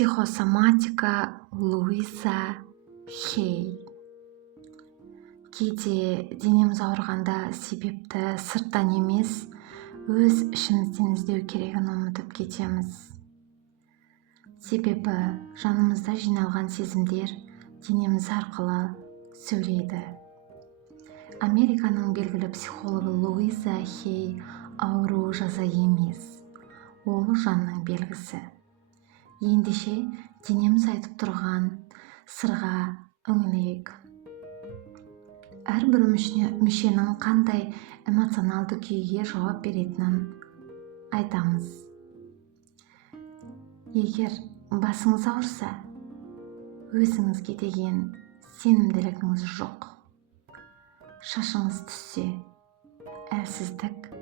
Психосоматика Луиза Хей. Кейде денеміз ауырғанда себепті сырттан емес, өз ішімізден іздеу керегін ұмытып кетеміз. Себебі жанымызда жиналған сезімдер денеміз арқылы сөйлейді. Американың белгілі психологы Луиза Хей ауру жаза емес, ол жанның белгісі. Ендеше денеміз айтып тұрған сырға үңілейік. Әрбір мүшенің қандай эмоционалды күйге жауап беретінін айтамыз. Егер басыңыз ауырса, өзіңізге деген сенімділігіңіз жоқ. Шашыңыз түссе, әлсіздік,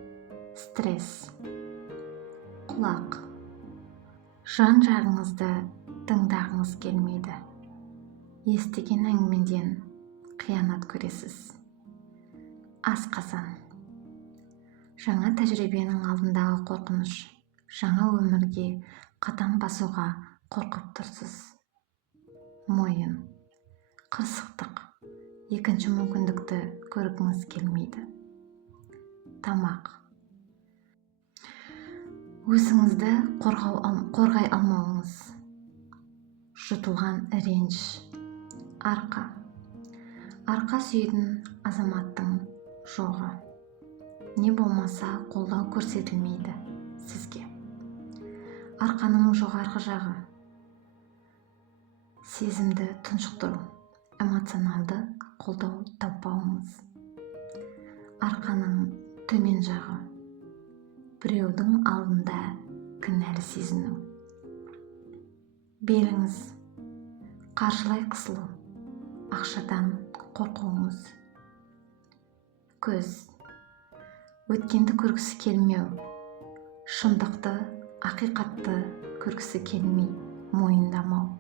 стресс, құлақ, жан жағыңызды тыңдағыңыз келмейді. Естіген әңгімеден қиянат көресіз. Асқазан. Жаңа тәжірибенің алдындағы қорқыныш, жаңа өмірге қадам басуға қорқып тұрсыз. Мойын. Қырсықтық. Екінші мүмкіндікті көргіңіз келмейді. Тамақ. Өзіңізді қорғай алмауыңыз. Жұтылған реніш. Арқа. Арқа сүйетін азаматтың жоғы. Не болмаса қолдау көрсетілмейді сізге. Арқаның жоғарғы жағы. Сезімді тұншықтыру. Эмоционалды қолдау таппауыңыз. Арқаның төмен жағы. Біреудің алдында кінәлі сезіну. Беліңіз. Қаржылай қысылу. Ақшадан қорқуыңыз. Көз. Өткенді көргісі келмеу. Шындықты, ақиқатты көргісі келмей мойындамау.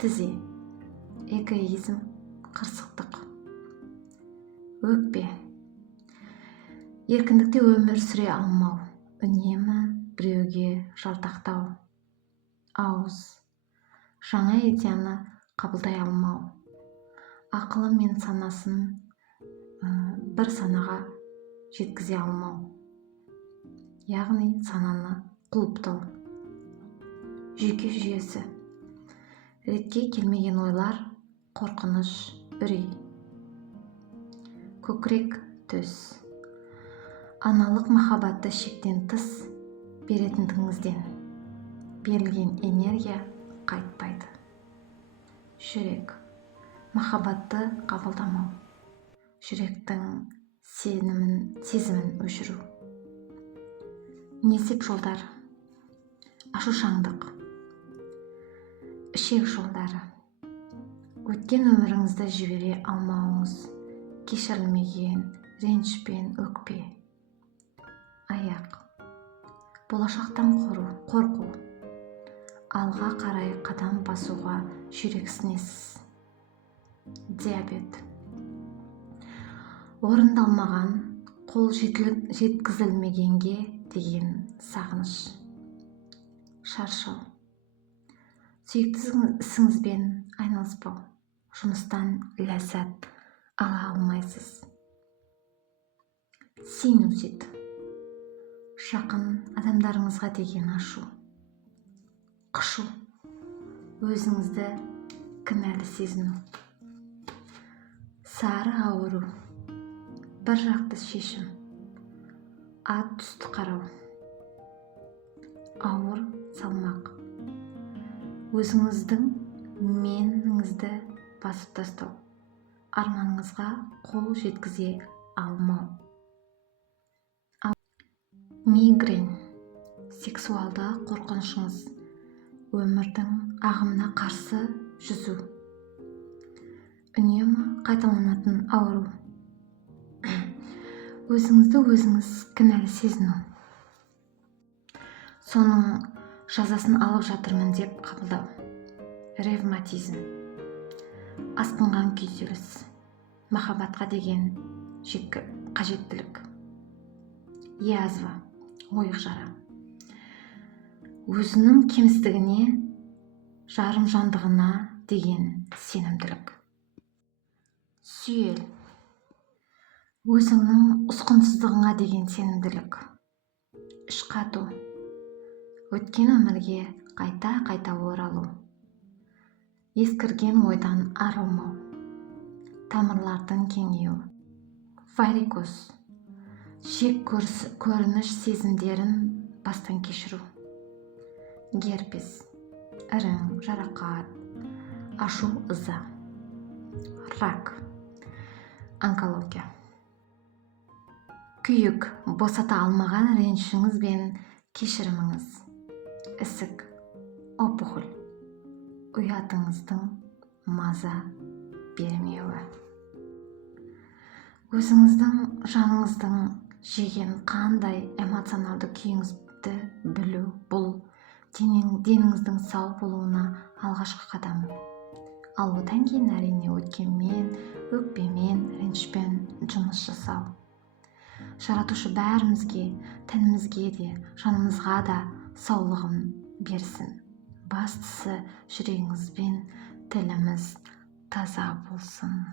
Тізе. Эгоизм, қырсықтық. Өкпе. Еркіндікте өмір сүре алмау, үнемі біреуге жалтақтау. Ауыз. Жаңа идеяны қабылдай алмау. Ақылы мен санасын бір санаға жеткізе алмау. Яғни сананы құлыптау. Жүйке жүйесі. Ретке келмеген ойлар, қорқыныш, үрей. Көкірек төс. Аналық махаббатты шектен тыс беретіндігіңізден берілген энергия қайтпайды. Жүрек. Махаббатты қабылдамау. Жүректің сезімін өшіру. Несеп жолдар. Ашушаңдық. Ішек жолдары. Өткен өміріңізді жібере алмауыңыз. Кешірілмеген ренішпен өкпе. Аяқ. Болашақтан қорқу. Алға қарай қадам басуға жүрексінесіз. Диабет. Орындалмаған, қол жеткізілмегенге деген сағыныш. Шаршау. Сүйікті ісіңізбен айналыспау. Жұмыстан ләззат ала алмайсыз. Синусит. Жақын адамдарыңызға деген ашу. Қышу. Өзіңізді кінәлі сезіну. Сары ауру. Бір жақты шешім. Ат түсті қарау. Ауыр салмақ. Өзіңіздің меніңізді басып тастау. Арманыңызға қол жеткізе алмау. Мигрень. Сексуалды қорқынышыңыз. Өмірдің ағымына қарсы жүзу. Үнемі қайталанатын ауру. Өзіңізді өзіңіз кінәлі сезіну. Соның жазасын алып жатырмын деп қабылдау. Ревматизм. Асқынған күйзеліс. Махаббатқа деген қажеттілік. Язва. Ойық жара. Өзінің кемістігіне жарым жандығына деген сенімділік. Сүйел. Өзіңнің ұсқынсыздығыңа деген сенімділік. Ішқату. Өткен өмірге қайта-қайта оралу. Ескірген ойдан арылмау. Тамырлардың кеңею. Варикоз. Шек көрініш сезімдерін бастан кешіру. Герпес. Ірің, жарақат, ашу, ыза. Рак. Онкология. Күйік, босата алмаған ренішіңіз бен кешіріміңіз. Ісік, опухоль. Ұятыңыздың маза бермеуі. Өзіңіздің жаныңыздың жеген қандай эмоционалды күйіңізді білу бұл деніңіздің сау болуына алғашқы қадам. Ал одан кейін әрине өткенмен, өкпемен, ренішпен жұмыс жасау. Жаратушы бәрімізге, тәнімізге де, жанымызға да саулығын берсін. Бастысы жүрегіңіз бен тіліміз таза болсын.